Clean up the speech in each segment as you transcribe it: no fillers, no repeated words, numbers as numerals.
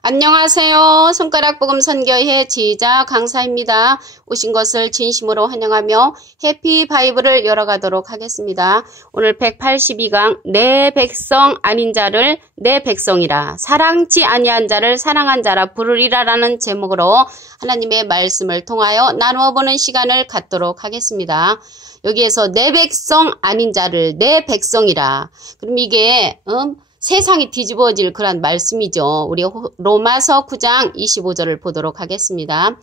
안녕하세요. 손가락복음 선교회 지휘자 강사입니다. 오신 것을 진심으로 환영하며 해피 바이블을 열어가도록 하겠습니다. 오늘 182강 내 백성 아닌 자를 내 백성이라 사랑치 아니한 자를 사랑한 자라 부르리라 라는 제목으로 하나님의 말씀을 통하여 나누어보는 시간을 갖도록 하겠습니다. 여기에서 내 백성 아닌 자를 내 백성이라. 그럼 이게 세상이 뒤집어질 그런 말씀이죠. 우리 로마서 9장 25절을 보도록 하겠습니다.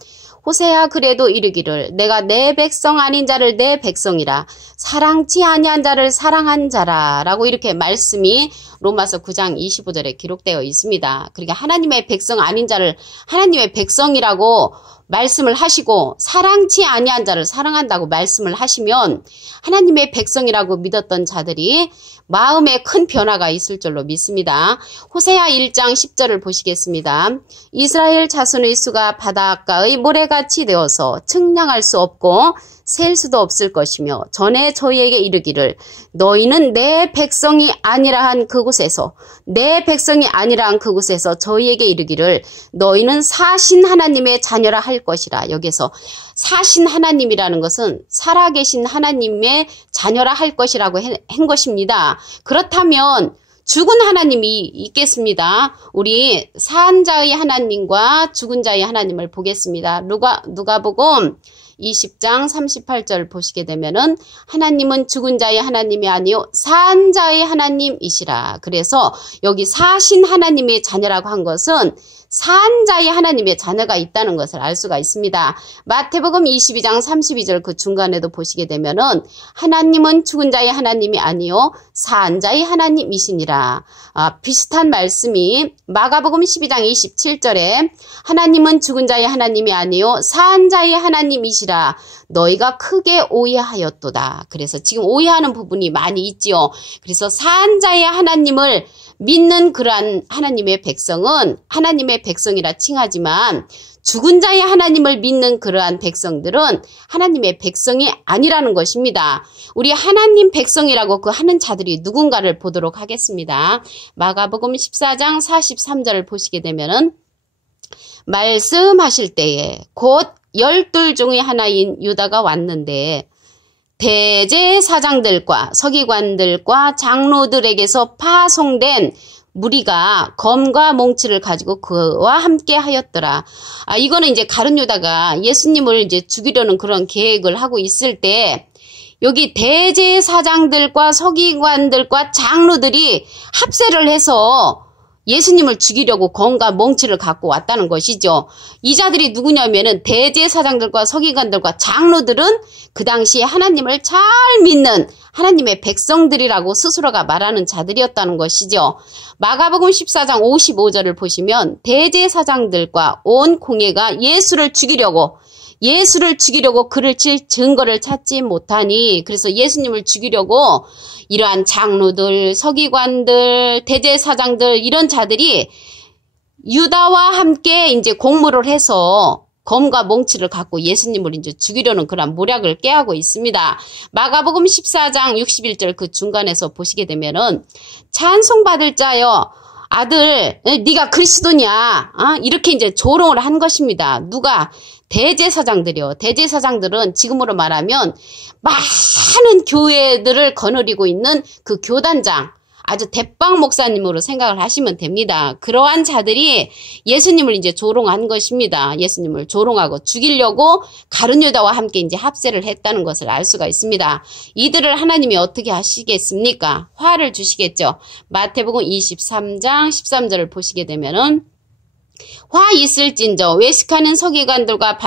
호세야 그래도 이르기를 내가 내 백성 아닌 자를 내 백성이라 사랑치 아니한 자를 사랑한 자라 라고 이렇게 말씀이 로마서 9장 25절에 기록되어 있습니다. 그러니까 하나님의 백성 아닌 자를 하나님의 백성이라고 말씀을 하시고 사랑치 아니한 자를 사랑한다고 말씀을 하시면 하나님의 백성이라고 믿었던 자들이 마음에 큰 변화가 있을 줄로 믿습니다. 호세아 1장 10절을 보시겠습니다. 이스라엘 자손의 수가 바닷가의 모래같이 되어서 측량할 수 없고 셀 수도 없을 것이며 전에 저희에게 이르기를 너희는 내 백성이 아니라 한 그곳에서 내 백성이 아니라 한 그곳에서 저희에게 이르기를 너희는 사신 하나님의 자녀라 할 것이라. 여기서 사신 하나님이라는 것은 살아계신 하나님의 자녀라 할 것이라고 한 것입니다. 그렇다면 죽은 하나님이 있겠습니다. 우리 산 자의 하나님과 죽은 자의 하나님을 보겠습니다. 누가복음 20장 38절 보시게 되면은 하나님은 죽은 자의 하나님이 아니요 산 자의 하나님이시라. 그래서 여기 사신 하나님의 자녀라고 한 것은 산 자의 하나님의 자녀가 있다는 것을 알 수가 있습니다. 마태복음 22장 32절 그 중간에도 보시게 되면은 하나님은 죽은 자의 하나님이 아니요 산 자의 하나님이시니라. 비슷한 말씀이 마가복음 12장 27절에 하나님은 죽은 자의 하나님이 아니요 산 자의 하나님이시라. 너희가 크게 오해하였도다. 그래서 지금 오해하는 부분이 많이 있지요. 그래서 산 자의 하나님을 믿는 그러한 하나님의 백성은 하나님의 백성이라 칭하지만 죽은 자의 하나님을 믿는 그러한 백성들은 하나님의 백성이 아니라는 것입니다. 우리 하나님 백성이라고 그 하는 자들이 누군가를 보도록 하겠습니다. 마가복음 14장 43절을 보시게 되면은 말씀하실 때에 곧 12 중의 하나인 유다가 왔는데 대제사장들과 서기관들과 장로들에게서 파송된 무리가 검과 몽치를 가지고 그와 함께 하였더라. 이거는 이제 가룟 유다가 예수님을 이제 죽이려는 그런 계획을 하고 있을 때 여기 대제사장들과 서기관들과 장로들이 합세를 해서 예수님을 죽이려고 검과 몽치를 갖고 왔다는 것이죠. 이 자들이 누구냐면은 대제사장들과 서기관들과 장로들은 그 당시에 하나님을 잘 믿는 하나님의 백성들이라고 스스로가 말하는 자들이었다는 것이죠. 마가복음 14장 55절을 보시면 대제사장들과 온 공회가 예수를 죽이려고 그를 칠 증거를 찾지 못하니 그래서 예수님을 죽이려고 이러한 장로들, 서기관들, 대제사장들 이런 자들이 유다와 함께 이제 공모를 해서 검과 몽치를 갖고 예수님을 이제 죽이려는 그런 모략을 깨하고 있습니다. 마가복음 14장 61절 그 중간에서 보시게 되면은 찬송받을 자여 아들 네가 그리스도냐 이렇게 이제 조롱을 한 것입니다. 누가? 대제사장들이요. 대제사장들은 지금으로 말하면 많은 교회들을 거느리고 있는 그 교단장 아주 대빵 목사님으로 생각을 하시면 됩니다. 그러한 자들이 예수님을 이제 조롱한 것입니다. 예수님을 조롱하고 죽이려고 가룟 유다와 함께 이제 합세를 했다는 것을 알 수가 있습니다. 이들을 하나님이 어떻게 하시겠습니까? 화를 주시겠죠. 마태복음 23장 13절을 보시게 되면은 화 있을진저 외식하는 서기관들과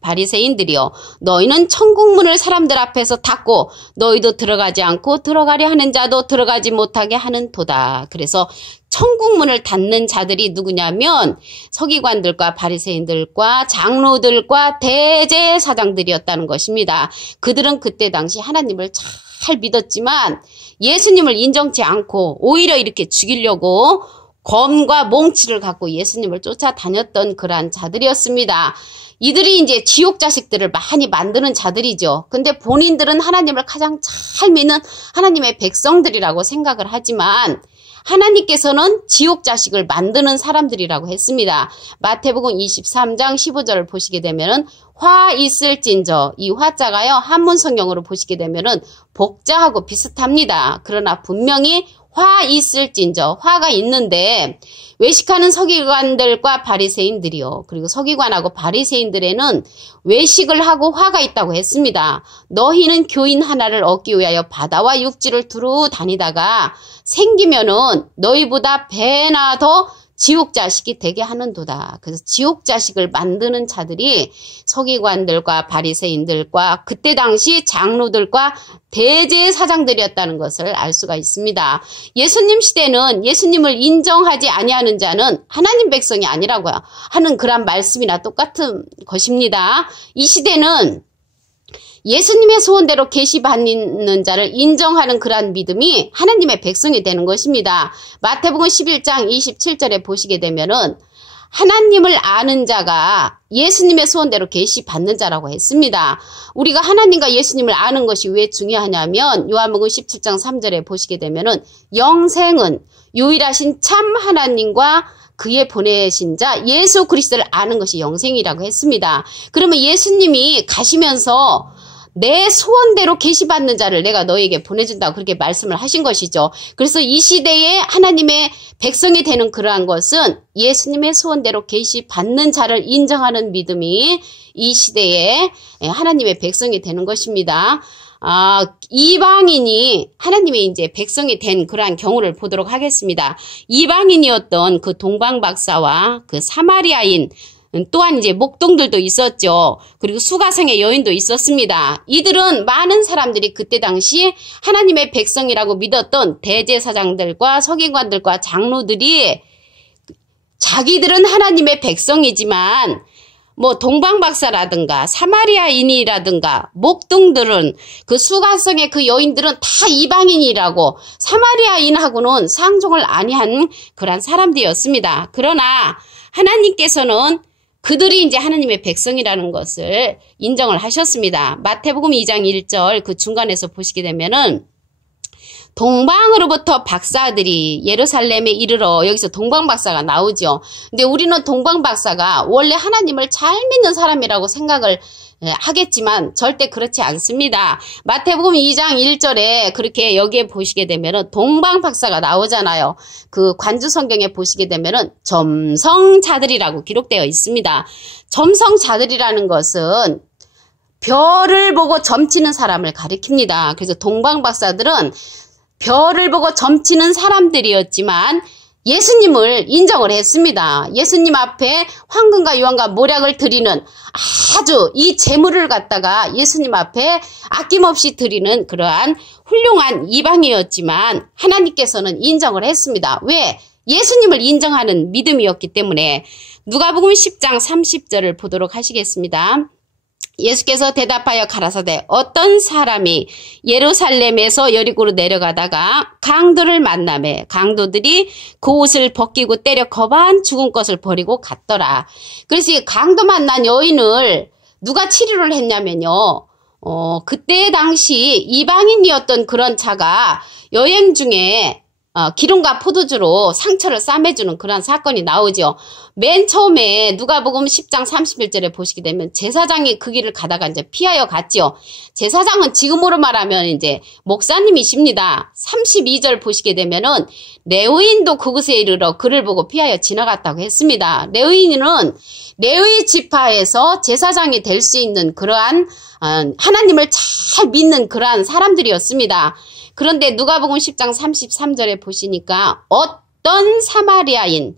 바리새인들이여 너희는 천국문을 사람들 앞에서 닫고 너희도 들어가지 않고 들어가려 하는 자도 들어가지 못하게 하는 도다. 그래서 천국문을 닫는 자들이 누구냐면 서기관들과 바리새인들과 장로들과 대제사장들이었다는 것입니다. 그들은 그때 당시 하나님을 잘 믿었지만 예수님을 인정치 않고 오히려 이렇게 죽이려고 검과 몽치를 갖고 예수님을 쫓아다녔던 그러한 자들이었습니다. 이들이 이제 지옥 자식들을 많이 만드는 자들이죠. 근데 본인들은 하나님을 가장 잘 믿는 하나님의 백성들이라고 생각을 하지만 하나님께서는 지옥 자식을 만드는 사람들이라고 했습니다. 마태복음 23장 15절을 보시게 되면은 화 있을진저, 이 화자가요 한문 성경으로 보시게 되면은 복자하고 비슷합니다. 그러나 분명히 화 있을진저, 화가 있는데 외식하는 서기관들과 바리새인들이요. 그리고 서기관하고 바리새인들에는 외식을 하고 화가 있다고 했습니다. 너희는 교인 하나를 얻기 위하여 바다와 육지를 두루 다니다가 생기면은 너희보다 배나 더 지옥 자식이 되게 하는도다. 그래서 지옥 자식을 만드는 자들이 서기관들과 바리새인들과 그때 당시 장로들과 대제사장들이었다는 것을 알 수가 있습니다. 예수님 시대는 예수님을 인정하지 아니하는 자는 하나님 백성이 아니라고 하는 그런 말씀이나 똑같은 것입니다. 이 시대는 예수님의 소원대로 계시받는 자를 인정하는 그러한 믿음이 하나님의 백성이 되는 것입니다. 마태복음 11장 27절에 보시게 되면은 하나님을 아는 자가 예수님의 소원대로 계시받는 자라고 했습니다. 우리가 하나님과 예수님을 아는 것이 왜 중요하냐면 요한복음 17장 3절에 보시게 되면은 영생은 유일하신 참 하나님과 그의 보내신 자 예수 그리스도를 아는 것이 영생이라고 했습니다. 그러면 예수님이 가시면서 내 소원대로 계시받는 자를 내가 너에게 보내준다고 그렇게 말씀을 하신 것이죠. 그래서 이 시대에 하나님의 백성이 되는 그러한 것은 예수님의 소원대로 계시받는 자를 인정하는 믿음이 이 시대에 하나님의 백성이 되는 것입니다. 이방인이 하나님의 이제 백성이 된 그러한 경우를 보도록 하겠습니다. 이방인이었던 그 동방박사와 그 사마리아인 또한 이제 목동들도 있었죠. 그리고 수가성의 여인도 있었습니다. 이들은 많은 사람들이 그때 당시 하나님의 백성이라고 믿었던 대제사장들과 서기관들과 장로들이 자기들은 하나님의 백성이지만 뭐 동방박사라든가 사마리아인이라든가 목동들은 그 수가성의 그 여인들은 다 이방인이라고 사마리아인하고는 상종을 아니한 그런 사람들이었습니다. 그러나 하나님께서는 그들이 이제 하나님의 백성이라는 것을 인정을 하셨습니다. 마태복음 2장 1절 그 중간에서 보시게 되면은 동방으로부터 박사들이 예루살렘에 이르러 여기서 동방박사가 나오죠. 근데 우리는 동방박사가 원래 하나님을 잘 믿는 사람이라고 생각을 하겠지만 절대 그렇지 않습니다. 마태복음 2장 1절에 그렇게 여기에 보시게 되면은 동방박사가 나오잖아요. 그 관주 성경에 보시게 되면은 점성자들이라고 기록되어 있습니다. 점성자들이라는 것은 별을 보고 점치는 사람을 가리킵니다. 그래서 동방박사들은 별을 보고 점치는 사람들이었지만 예수님을 인정을 했습니다. 예수님 앞에 황금과 유황과 모략을 드리는 아주 이 제물을 갖다가 예수님 앞에 아낌없이 드리는 그러한 훌륭한 이방이었지만 하나님께서는 인정을 했습니다. 왜? 예수님을 인정하는 믿음이었기 때문에. 누가복음 10장 30절을 보도록 하시겠습니다. 예수께서 대답하여 가라사대 어떤 사람이 예루살렘에서 여리고로 내려가다가 강도를 만나매 강도들이 그 옷을 벗기고 때려 거반 죽은 것을 버리고 갔더라. 그래서 이 강도 만난 여인을 누가 치료를 했냐면요. 그때 당시 이방인이었던 그런 자가 여행 중에 기름과 포도주로 상처를 싸매주는 그런 사건이 나오죠. 맨 처음에 누가복음 10장 31절에 보시게 되면 제사장이 그 길을 가다가 이제 피하여 갔죠. 제사장은 지금으로 말하면 이제 목사님이십니다. 32절 보시게 되면은 레위인도 그곳에 이르러 그를 보고 피하여 지나갔다고 했습니다. 레위인은 레위 지파에서 제사장이 될 수 있는 그러한 하나님을 잘 믿는 그러한 사람들이었습니다. 그런데 누가복음 10장 33절에 보시니까 어떤 사마리아인,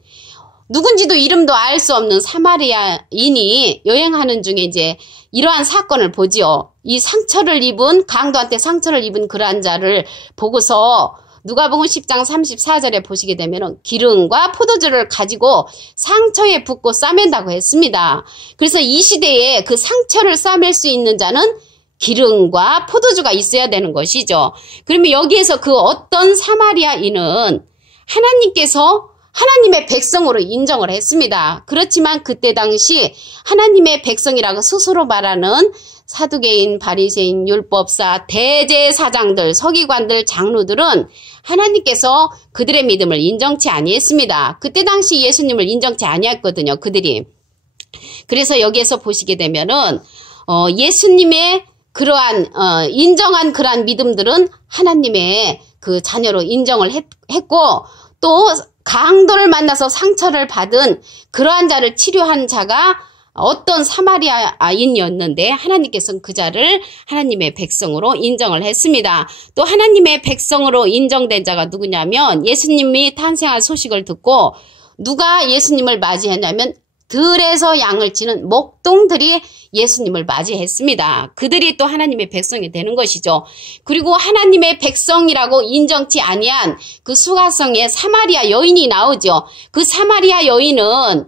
누군지도 이름도 알 수 없는 사마리아인이 여행하는 중에 이제 이러한 사건을 보지요. 이 상처를 입은, 강도한테 상처를 입은 그러한 자를 보고서 누가복음 10장 34절에 보시게 되면 기름과 포도주를 가지고 상처에 붓고 싸맨다고 했습니다. 그래서 이 시대에 그 상처를 싸맬 수 있는 자는 기름과 포도주가 있어야 되는 것이죠. 그러면 여기에서 그 어떤 사마리아인은 하나님께서 하나님의 백성으로 인정을 했습니다. 그렇지만 그때 당시 하나님의 백성이라고 스스로 말하는 사두개인, 바리새인, 율법사, 대제사장들, 서기관들, 장로들은 하나님께서 그들의 믿음을 인정치 아니했습니다. 그때 당시 예수님을 인정치 아니했거든요. 그들이. 그래서 여기에서 보시게 되면은 예수님의 그러한 인정한 그러한 믿음들은 하나님의 그 자녀로 인정을 했고, 또 강도를 만나서 상처를 받은 그러한 자를 치료한 자가 어떤 사마리아인이었는데 하나님께서는 그 자를 하나님의 백성으로 인정을 했습니다. 또 하나님의 백성으로 인정된 자가 누구냐면, 예수님이 탄생할 소식을 듣고 누가 예수님을 맞이했냐면 들에서 양을 치는 목동들이 예수님을 맞이했습니다. 그들이 또 하나님의 백성이 되는 것이죠. 그리고 하나님의 백성이라고 인정치 아니한 그 수가성의 사마리아 여인이 나오죠. 그 사마리아 여인은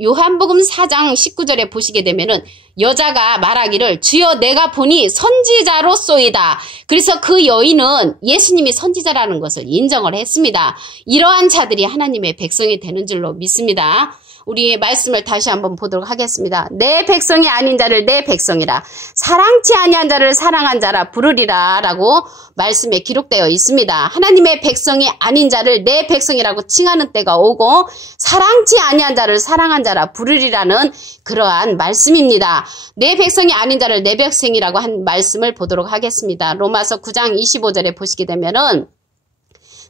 요한복음 4장 19절에 보시게 되면은 여자가 말하기를 주여 내가 보니 선지자로소이다. 그래서 그 여인은 예수님이 선지자라는 것을 인정을 했습니다. 이러한 자들이 하나님의 백성이 되는 줄로 믿습니다. 우리 말씀을 다시 한번 보도록 하겠습니다. 내 백성이 아닌 자를 내 백성이라, 사랑치 아니한 자를 사랑한 자라 부르리라 라고 말씀에 기록되어 있습니다. 하나님의 백성이 아닌 자를 내 백성이라고 칭하는 때가 오고, 사랑치 아니한 자를 사랑한 자라 부르리라는 그러한 말씀입니다. 내 백성이 아닌 자를 내 백성이라고 한 말씀을 보도록 하겠습니다. 로마서 9장 25절에 보시게 되면은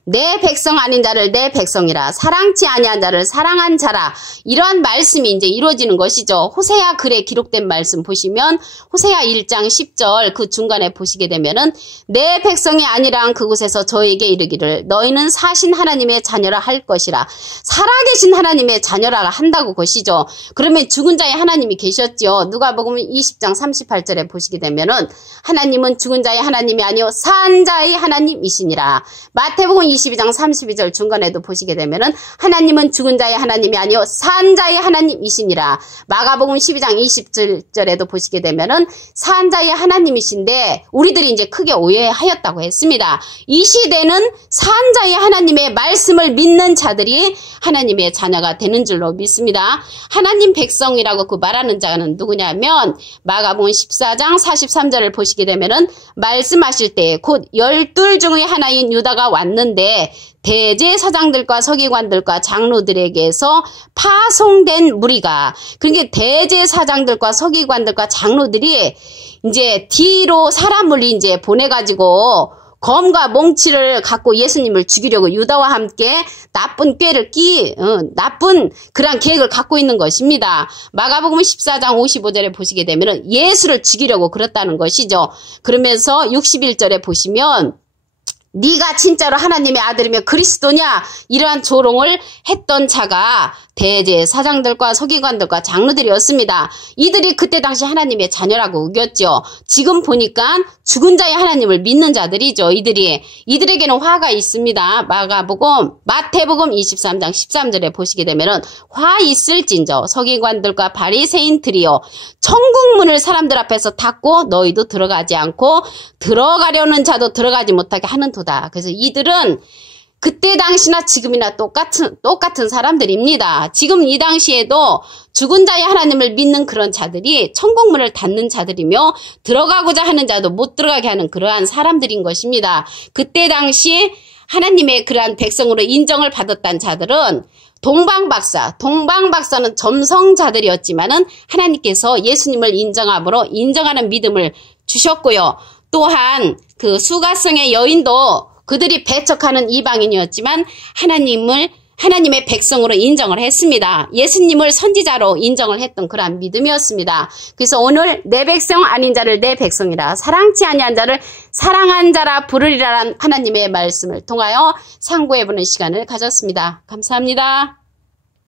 내 백성 아닌 자를 내 백성이라, 사랑치 아니한 자를 사랑한 자라, 이러한 말씀이 이제 이루어지는 것이죠. 호세아 글에 기록된 말씀 보시면 호세아 1장 10절 그 중간에 보시게 되면은 내 백성이 아니란 그곳에서 저에게 이르기를 너희는 사신 하나님의 자녀라 할 것이라, 살아계신 하나님의 자녀라 한다고 것이죠. 그러면 죽은 자의 하나님이 계셨죠. 누가복음 20장 38절에 보시게 되면은 하나님은 죽은 자의 하나님이 아니요 산 자의 하나님이시니라. 마태복음 22장 32절 중간에도 보시게 되면은 하나님은 죽은 자의 하나님이 아니요 산 자의 하나님이시니라. 마가복음 12장 20절에도 보시게 되면은 산 자의 하나님이신데 우리들이 이제 크게 오해하였다고 했습니다. 이 시대는 산 자의 하나님의 말씀을 믿는 자들이 하나님의 자녀가 되는 줄로 믿습니다. 하나님 백성이라고 그 말하는 자는 누구냐면 마가복음 14장 43절을 보시게 되면은 말씀하실 때 곧 12 중의 하나인 유다가 왔는데 대제사장들과 서기관들과 장로들에게서 파송된 무리가, 그러니까 대제사장들과 서기관들과 장로들이 이제 뒤로 사람을 이제 보내가지고 검과 몽치를 갖고 예수님을 죽이려고 유다와 함께 나쁜 그런 계획을 갖고 있는 것입니다. 마가복음 14장 55절에 보시게 되면 예수를 죽이려고 그랬다는 것이죠. 그러면서 61절에 보시면 네가 진짜로 하나님의 아들이며 그리스도냐, 이러한 조롱을 했던 자가 대제사장들과 서기관들과 장로들이었습니다. 이들이 그때 당시 하나님의 자녀라고 우겼죠. 지금 보니까 죽은 자의 하나님을 믿는 자들이죠. 이들에게는 화가 있습니다. 마태복음 23장 13절에 보시게 되면은 화 있을진저 서기관들과 바리새인들이요 천국문을 사람들 앞에서 닫고 너희도 들어가지 않고 들어가려는 자도 들어가지 못하게 하는 도다. 그래서 이들은 그때 당시나 지금이나 똑같은 사람들입니다. 지금 이 당시에도 죽은 자의 하나님을 믿는 그런 자들이 천국문을 닫는 자들이며 들어가고자 하는 자도 못 들어가게 하는 그러한 사람들인 것입니다. 그때 당시 하나님의 그러한 백성으로 인정을 받았던 자들은 동방박사는 점성자들이었지만은 하나님께서 예수님을 인정함으로 인정하는 믿음을 주셨고요. 또한 그 수가성의 여인도 그들이 배척하는 이방인이었지만 하나님의 백성으로 인정을 했습니다. 예수님을 선지자로 인정을 했던 그러한 믿음이었습니다. 그래서 오늘 내 백성 아닌 자를 내 백성이라, 사랑치 아니한 자를 사랑한 자라 부르리라는 하나님의 말씀을 통하여 상고해보는 시간을 가졌습니다. 감사합니다.